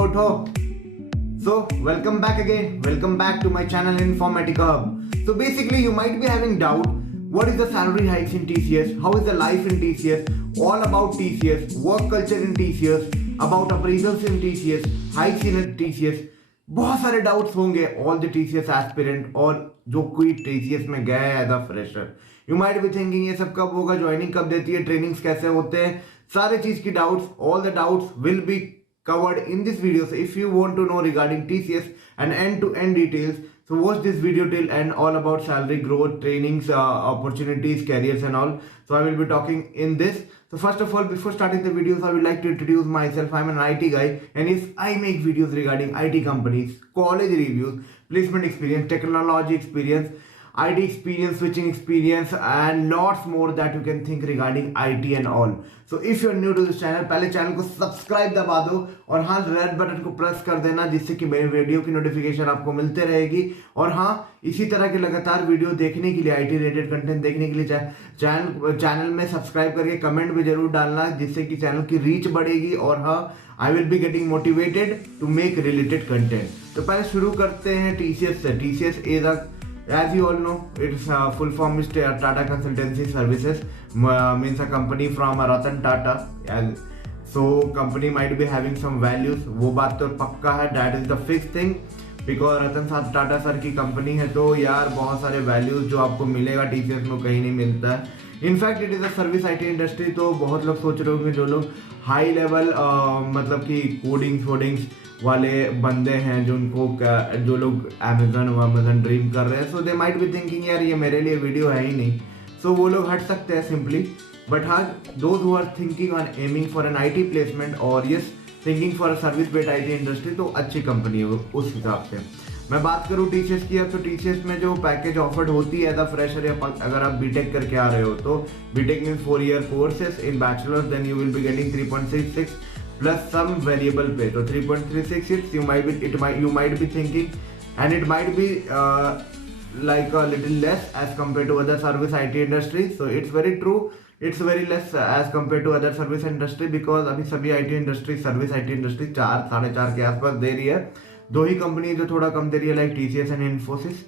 उठो। So welcome back again. Welcome back to my channel Informatica Hub. So basically you might be having doubt, what is the salary hikes in TCS? How is the life in TCS? All about TCS, work culture in TCS, about appraisals in TCS, hikes in TCS. बहुत सारे doubts होंगे all the TCS aspirant और जो कोई TCS में गया है as a fresher. You might be thinking ये सब कब होगा, ज्वाइनिंग कब देती है, ट्रेनिंग्स कैसे होते हैं, सारे चीज की doubts, all the doubts will be covered in this video. So if you want to know regarding TCS and end-to-end details, so watch this video till end, all about salary growth, trainings, opportunities, careers and all. So I will be talking in this. So first of all, before starting the videos, I would like to introduce myself. I'm an IT guy, and if I make videos regarding IT companies, college reviews, placement experience, technology experience, IT experience, switching experience and lots more that you can think regarding IT and all. So if you are new to this channel, पहले channel को subscribe दबा दो और हाँ red button को press कर देना, जिससे कि मेरे वीडियो की नोटिफिकेशन आपको मिलते रहेगी। और हाँ, इसी तरह के लगातार वीडियो देखने के लिए, IT रिलेटेड कंटेंट देखने के लिए चैनल में सब्सक्राइब करके कमेंट भी जरूर डालना, जिससे कि चैनल की रीच बढ़ेगी और हाँ I will be getting motivated to make related content. तो पहले शुरू करते हैं TCS से। TCS is a, as you all know, its full form is Tata Consultancy Services, means a company from Ratan Tata. And so company might be having some values, वो बात तो पक्का है, that is the fixed thing, because Ratan Tata sir की company है तो यार बहुत सारे वैल्यूज जो आपको मिलेगा TCS में कहीं नहीं मिलता है। In fact it is a service IT industry. तो बहुत लोग सोच रहे होंगे, जो लोग हाई लेवल मतलब कि कोडिंग्स वाले बंदे हैं, जो लोग अमेजन ड्रीम कर रहे हैं, सो दे माइट बी थिंकिंग यार ये मेरे लिए वीडियो है ही नहीं, सो वो लोग हट सकते हैं सिंपली। बट हाँ, those who are thinking on aiming for an IT placement or yes thinking for a service based IT industry, तो अच्छी कंपनी है उस हिसाब से। मैं बात करूँ TCS की, अब तो TCS में जो पैकेज ऑफर्ड होती है एज अ फ्रेशर, या अगर आप बीटेक करके आ रहे हो तो BTech means 4 year courses, in bachelor then you will be getting 3.66 plus some variable pay. So 3.36 you might be thinking, and it might be like a little less as compared to other service IT industry. So it's very true, it's very less as compared to other service industry, because अभी सभी IT industry, service IT industry 4-4.5 के आसपास दे रही है। दो ही company जो थोड़ा कम दे रही है, लाइक TCS एंड Infosys।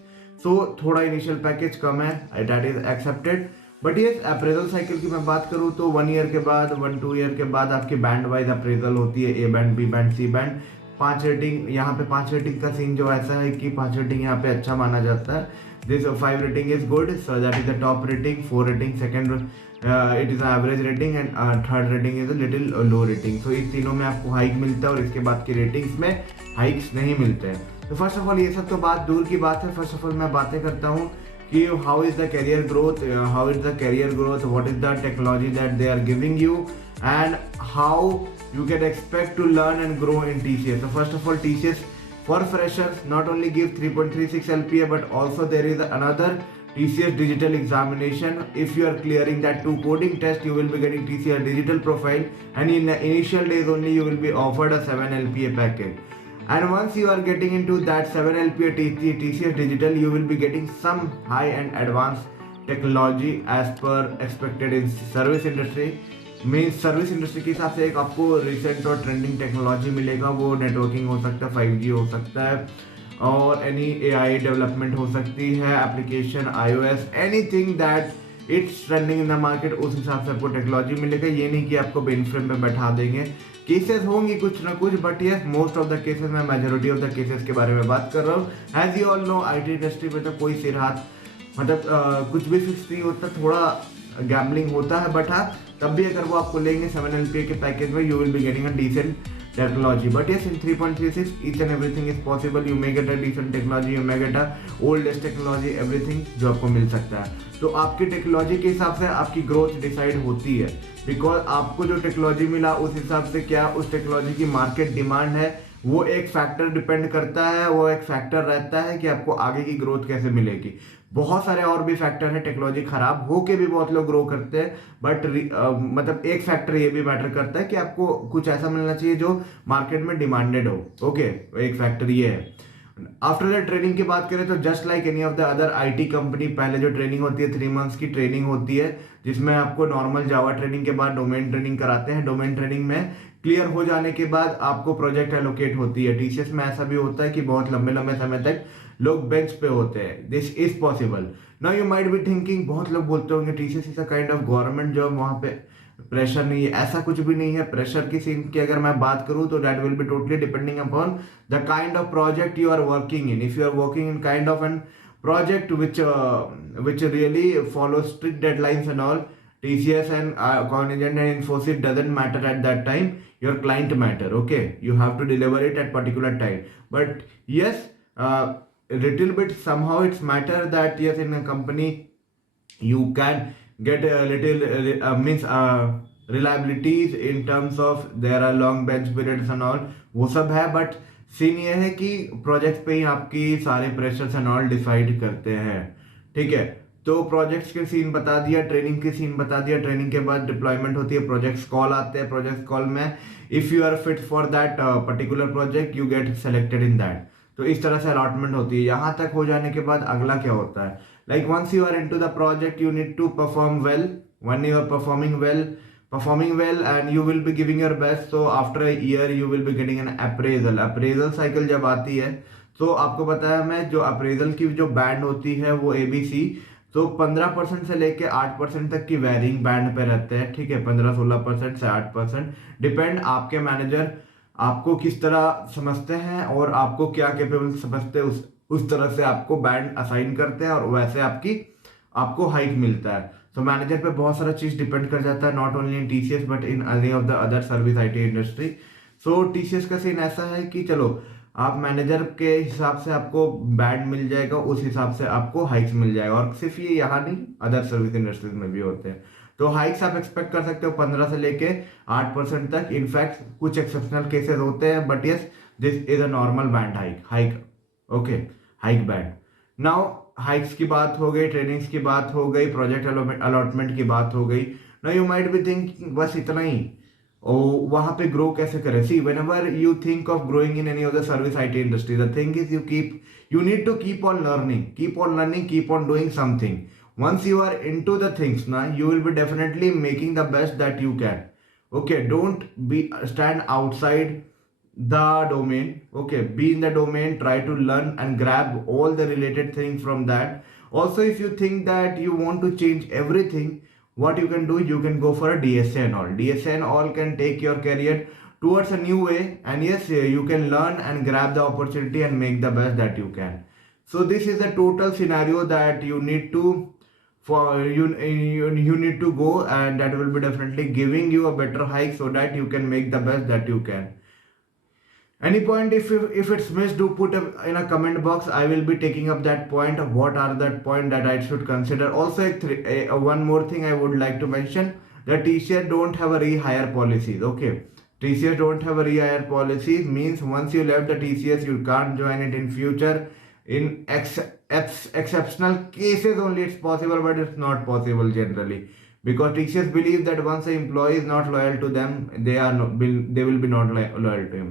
सो थोड़ा इनिशियल पैकेज कम है, दैट इज एक्सेप्टेड। बट ये अप्रेजल साइकिल की मैं बात करूँ तो 1 ईयर के बाद, 1-2 ईयर के बाद आपकी बैंड वाइज अप्रेजल होती है, A band, B band, C band. 5 rating, यहाँ पे 5 रेटिंग का सीन जो ऐसा है कि 5 रेटिंग यहाँ पे अच्छा माना जाता है। This 5 rating is good, so that is the top rating. 4 rating second, it is average rating, and third rating is a little low rating. So इस तीनों में आपको हाइक मिलता है और इसके बाद की रेटिंग्स में हाइक्स नहीं मिलते हैं। तो फर्स्ट ऑफ ऑल ये सब तो बात दूर की बात है। फर्स्ट ऑफ ऑल मैं बातें करता हूँ कि how is the career growth, what is the technology that they are giving you, and how you can expect to learn and grow in TCS. So first of all, TCS for freshers not only give 3.36 LPA, but also there is another TCS digital examination. If you are clearing that 2 coding test, you will be getting TCS digital profile, and in the initial days only you will be offered a 7 LPA package. And once you are getting into that 7 LPA TCS digital, you will be getting some high and advanced technology as per expected in service industry. Means service industry के हिसाब से एक आपको recent और trending technology मिलेगा। वो networking हो सकता है, 5G हो सकता है, और एनी AI डेवलपमेंट हो सकती है, application iOS, anything that it's trending in the market, उस हिसाब से आपको टेक्नोलॉजी मिलेगा। ये नहीं कि आपको मेन फ्रेम पे बैठा देंगे, केसेस होंगी कुछ ना कुछ, बट ये मोस्ट ऑफ द केसेस में, मेजोरिटी ऑफ द केसेस के बारे में बात कर रहा हूँ। As you all know, IT industry में तो कोई सिर हाथ मतलब कुछ भी फिक्स नहीं होता, थोड़ा गैम्बलिंग होता है, बट हाँ तब भी अगर वो आपको लेंगे 7 LPA के पैकेज में, you will be getting a decent technology. But yes, in 3.36 each and everything is possible. You may get a decent technology, you may get a oldest technology, everything जो आपको मिल सकता है। तो आपकी टेक्नोलॉजी के हिसाब से आपकी ग्रोथ डिसाइड होती है, बिकॉज आपको जो टेक्नोलॉजी मिला उस हिसाब से क्या उस टेक्नोलॉजी की मार्केट डिमांड है, वो एक फैक्टर डिपेंड करता है, वो एक फैक्टर रहता है कि आपको आगे की ग्रोथ कैसे मिलेगी। बहुत सारे और भी फैक्टर हैं, टेक्नोलॉजी खराब होके भी बहुत लोग ग्रो करते हैं, बट मतलब एक फैक्टर ये भी मैटर करता है कि आपको कुछ ऐसा मिलना चाहिए जो मार्केट में डिमांडेड हो। ओके, एक फैक्टर ये है। आफ्टर द ट्रेनिंग की बात करें तो just like any of the other IT company, पहले जो ट्रेनिंग होती है 3 मंथ्स की ट्रेनिंग होती है, जिसमें आपको नॉर्मल जावा ट्रेनिंग के बाद डोमेन ट्रेनिंग कराते हैं। डोमेन ट्रेनिंग में क्लियर हो जाने के बाद आपको प्रोजेक्ट एलोकेट होती है। टीसीएस में ऐसा भी होता है कि बहुत लंबे लंबे समय तक लोग बेंच पे होते हैं। This is possible. Now you might be thinking, बहुत लोग बोलते होंगे TCS is a kind of government job, वहां पे प्रेशर नहीं है। ऐसा कुछ भी नहीं है। प्रेशर की सीन की अगर मैं बात करूं तो that will be totally depending upon the kind of project you are working in. If you are working in kind of an project which really follows strict deadlines and all, TCS and Cognizant and Infosys doesn't matter at that time. Your client matter. Okay, you have to deliver it at particular time. But yes, a little bit somehow it's matter that yes, in a company you can get a little means reliabilities in terms of there are long bench periods and all, वो सब है। But scene ये है कि project पे ही आपकी सारे pressures and all decide करते हैं। ठीक है, तो प्रोजेक्ट्स के सीन बता दिया, ट्रेनिंग के सीन बता दिया। ट्रेनिंग के बाद डिप्लॉयमेंट होती है, प्रोजेक्ट्स कॉल आते हैं। प्रोजेक्ट कॉल में if you are fit for that particular project you get selected in that. तो इस तरह से अलॉटमेंट होती है। यहाँ तक हो जाने के बाद अगला क्या होता है, like once you are into the project you need to perform well. when you are performing well and you will be giving your best, so after a year you will be getting an appraisal cycle जब आती है तो आपको बताया मैं, जो appraisal की जो बैंड होती है वो ABC, तो 15% से लेके 8% तक की वेरिंग बैंड पे रहते हैं। ठीक है, 15-16% से 8%, डिपेंड आपके मैनेजर आपको किस तरह समझते हैं और आपको क्या कैपेबल समझते हैं, उस तरह से आपको बैंड असाइन करते हैं और वैसे आपको हाइक मिलता है। तो मैनेजर पे बहुत सारा चीज डिपेंड कर जाता है, not only in TCS but in any of the other service IT industry. So TCS का सीन ऐसा है कि चलो आप मैनेजर के हिसाब से आपको बैंड मिल जाएगा, उस हिसाब से आपको हाइक्स मिल जाएगा। और सिर्फ ये यहाँ नहीं, अदर सर्विस इंडस्ट्रीज में भी होते हैं। तो हाइक्स आप एक्सपेक्ट कर सकते हो 15 से लेके 8% तक। इनफैक्ट कुछ एक्सेप्शनल केसेस होते हैं, but yes this is a normal band hike. Okay, hike band. Now hikes की बात हो गई, ट्रेनिंग्स की बात हो गई, प्रोजेक्ट अलॉटमेंट की बात हो गई। Now you might be thinking बस इतना ही, वहां पे ग्रो कैसे करें? सी whenever you think of growing in any of the service IT industry, the thing is you need to keep on learning, keep on doing something. Once you are into the things now, you will be definitely making the best that you can. Okay, don't stand outside the domain. Okay, be in the domain, try to learn and grab all the related things from that. Also, if you think that you want to change everything, what you can do, you can go for a DSA and all. DSA and all can take your career towards a new way, and yes, you can learn and grab the opportunity and make the best that you can. So this is a total scenario that you need to need to go, and that will be definitely giving you a better hike so that you can make the best that you can. Any point if it's missed, do put in a comment box. I will be taking up that point of what are that point that I should consider. Also one more thing I would like to mention, the TCS don't have a rehire policies. Okay, TCS don't have a rehire policy, means once you left the TCS you can't join it in future. In exceptional cases only it's possible, but it's not possible generally, because TCS believe that once the employee is not loyal to them, they will be not loyal to him.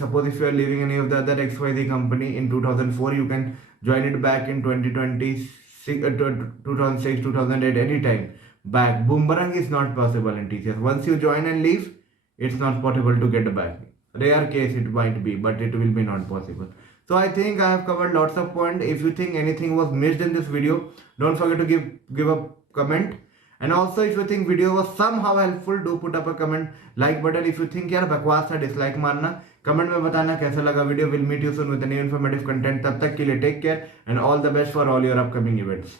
Suppose if you are leaving any of the other XYZ company in 2004, you can join it back in 2026, 2006, 2008, anytime back. Boomerang is not possible in TCS. Once you join and leave, it's not possible to get back. Rare case it might be, but it will be not possible. So I think I have covered lots of points. If you think anything was missed in this video, don't forget to give a comment. And also if you think video was somehow helpful, do put up a comment, like button. If you think यार बकवास था, dislike मारना, comment में बताना कैसा लगा video. Will meet you soon with a new informative content. तब तक के लिए take care and all the best for all your upcoming events.